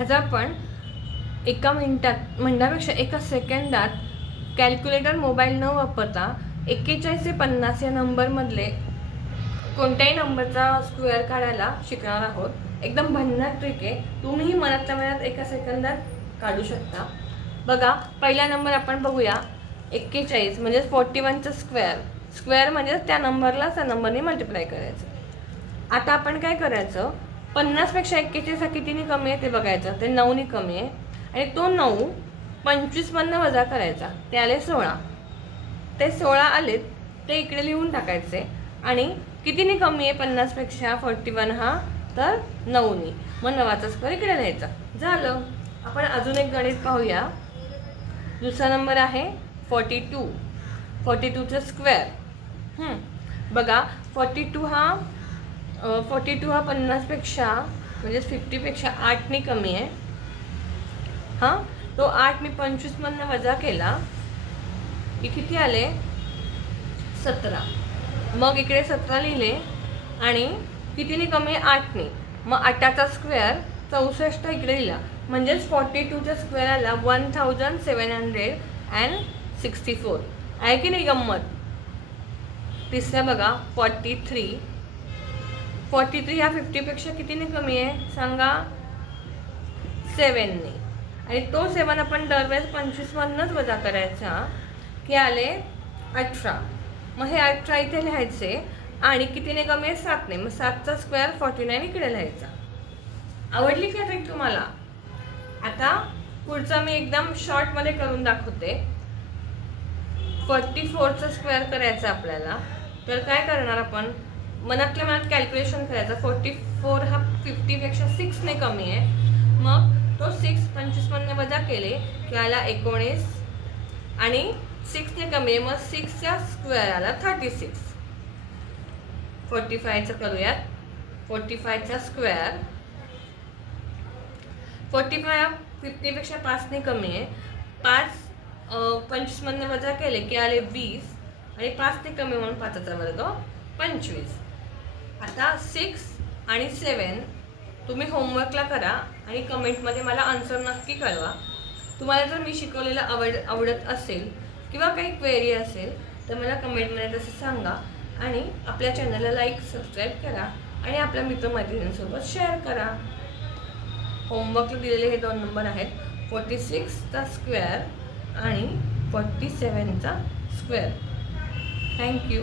आज आपण एका मिनिटात म्हणण्यापेक्षा एका सेकंदात कॅल्क्युलेटर मोबाईल न वापरता 41 ते 50 या नंबरमधले कोणत्याही नंबरचा स्क्वेअर काढायला शिकणार आहोत। एकदम भन्नाट ट्रिक आहे, तुम्हीही मनातल्या मनात एका सेकंदात काढू शकता। बघा, पहिला नंबर आपण बघूया। 41 म्हणजे 41 चा स्क्वेअर, स्क्वेअर म्हणजे त्या नंबरला त्या नंबरने मल्टिप्लाय करायचं। आता आपण काय करायचं, 50 पेक्षा 41 हा कितीने कमी आहे ते बघायचं। ते 9 ने कमी आहे आणि तो 9 25 मधनं वजा करायचा, ते आले 16। ते 16 आलेत ते इकडे लिहून टाकायचे आणि कितीने कमी आहे 50 पेक्षा 41 हा, तर 9 ने। मग 9चा स्क्वेअर इकडे लिहायचा, झालं। आपण अजून एक गणित पाहूया। दुसरा नंबर आहे 42। 42 चा स्क्वेअर बघा, 42 हा 50 पेक्षा म्हणजे 50 पेक्षा 8 ने कमी आहे। हां, तो 8 मी 25 मधनं वजा केला की किती आले 17। मग इकडे 17 लिहिले आणि कितीने कमी आहे 8 ने। मग 8चा स्क्वेअर 64 इकडे लिहिला, म्हणजेच 42 चा स्क्वेअर आला 1764। आहे की नाही गंमत। तिसरा बघा 43। 43 हा 50 पेक्षा कितीने कमी आहे सांगा, 7 ने। आणि तो 7 आपण दरवेळेस 25 मधनंच वजा करायचा की आले 18। मग हे 18 इथे लिहायचे आणि कितीने कमी आहे 7 ने। मग 7चा स्क्वेअर 49 इकडे लिहायचा। आवडली का ट्रिक तुम्हाला? आता पुढचा मी एकदम शॉर्ट मध्ये करून दाखवते। 44 चा स्क्वेअर करायचा आपल्याला, तर काय करणार आपण, मनातल्या मनात कॅल्क्युलेशन करायचं। 44 हा 50 पेक्षा 6 ने कमी आहे। मग तो 6 25 मधनं वजा केले की आला 19 आणि 6 ने कमी आहे, मग 6 चा स्क्वेअर आला 36। 45 चा करूयात। 45 चा स्क्वेअर, 45 हा 50 पेक्षा 5 ने कमी आहे। 5 25 मधनं वजा केले की आले 20 आणि 5 ने कमी म्हणून 5चा वर्ग 25। आता 6 आणि 7 तुम्ही होमवर्कला करा आणि कमेंटमध्ये मला आन्सर नक्की कळवा। तुम्हाला जर मी शिकवलेलं आवडत असेल किंवा काही क्वेरी असेल तर मला कमेंटमध्ये तसं सांगा आणि आपल्या चॅनलला लाईक सबस्क्राईब करा आणि आपल्या मित्रमैत्रिणींसोबत शेअर करा। होमवर्कला दिलेले हे 2 नंबर आहेत, 46 चा स्क्वेअर आणि 47 चा स्क्वेअर। थँक्यू।